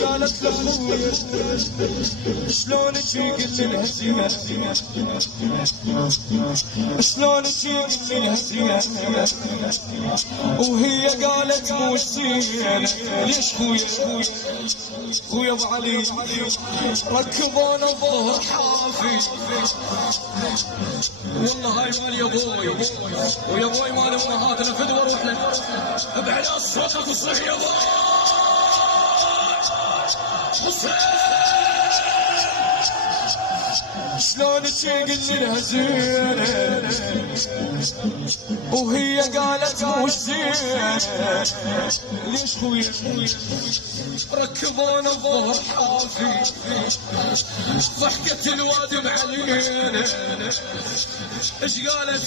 قالت لاخويا شلونك قلت لها زين شلونك قلت لها زين وهي قالت مو زين ليش خويا ابو علي ركبونا ظهر حافي والله هاي مال يا ابوي ويا ابوي مال امهاتنا فدوى روح لك بعلاج صوتك الصحي يا ابوي شلونك قلت لها زين وهي قالت مش زين ليش خويا ركبونا ظهر حافي ضحكت الوادم علينا ايش قالت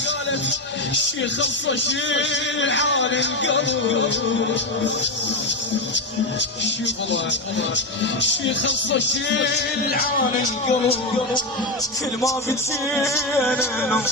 شي خلصه شي حال القلب شي والله شي خلصه شي حال القلب كل ما بتجينا